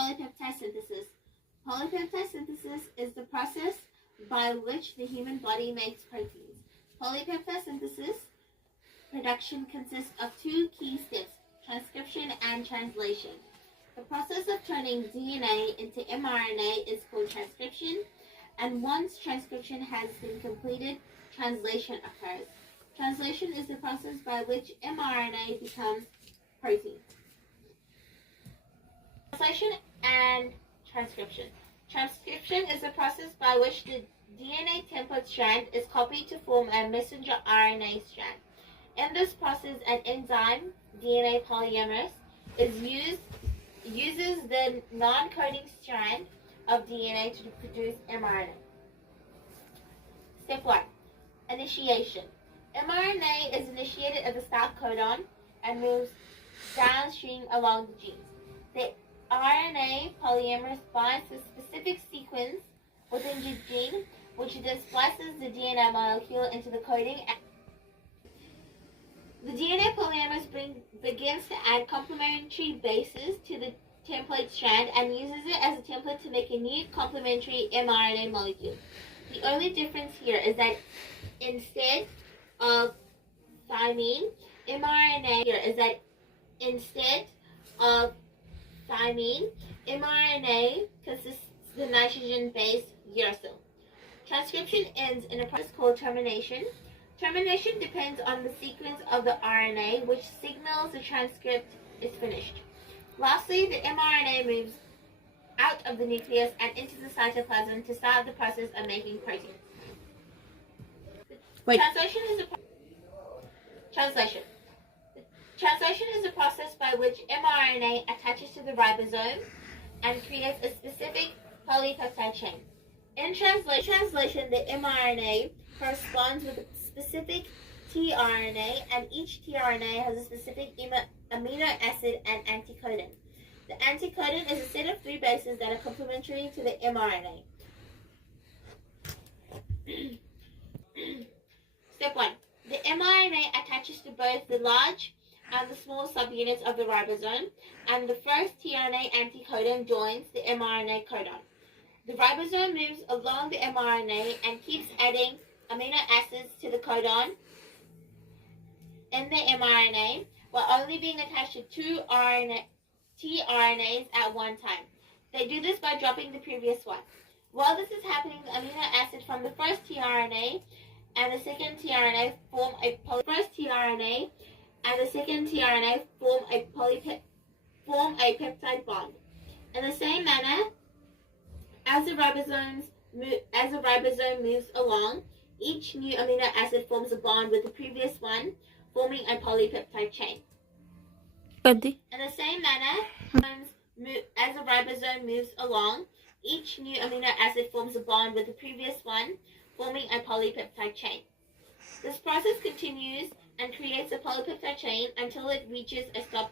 Polypeptide synthesis. Polypeptide synthesis is the process by which the human body makes proteins. Polypeptide synthesis production consists of two key steps, transcription and translation. The process of turning DNA into mRNA is called transcription, and once transcription has been completed, translation occurs. Translation is the process by which mRNA becomes protein. Translation and transcription. Transcription is the process by which the DNA template strand is copied to form a messenger RNA strand. In this process, an enzyme, DNA polymerase, uses the non-coding strand of DNA to produce mRNA. Step 1. Initiation. mRNA is initiated at the start codon and moves downstream along the genes. The RNA polymerase binds to a specific sequence within the gene, which then splices the DNA molecule into the coding. The DNA polymerase begins to add complementary bases to the template strand and uses it as a template to make a new complementary mRNA molecule. The only difference here is that instead of thymine, mRNA consists of the nitrogen-based uracil. Transcription ends in a process called termination. Termination depends on the sequence of the RNA, which signals the transcript is finished. Lastly, the mRNA moves out of the nucleus and into the cytoplasm to start the process of making proteins. Translation is the process by which mRNA attaches to the ribosome and creates a specific polypeptide chain. In translation, the mRNA corresponds with a specific tRNA, and each tRNA has a specific amino acid and anticodon. The anticodon is a set of 3 bases that are complementary to the mRNA. Step 1. The mRNA attaches to both the large and the small subunits of the ribosome, and the first tRNA anticodon joins the mRNA codon. The ribosome moves along the mRNA and keeps adding amino acids to the codon in the mRNA, while only being attached to 2 tRNAs at one time. They do this by dropping the previous one. While this is happening, the amino acid from the first tRNA and the second tRNA form a peptide bond. In the same manner, as the ribosome moves along, each new amino acid forms a bond with the previous one, forming a polypeptide chain. In the same manner, as the ribosome moves along, each new amino acid forms a bond with the previous one, forming a polypeptide chain. This process continues and creates a polypeptide chain until it reaches a stop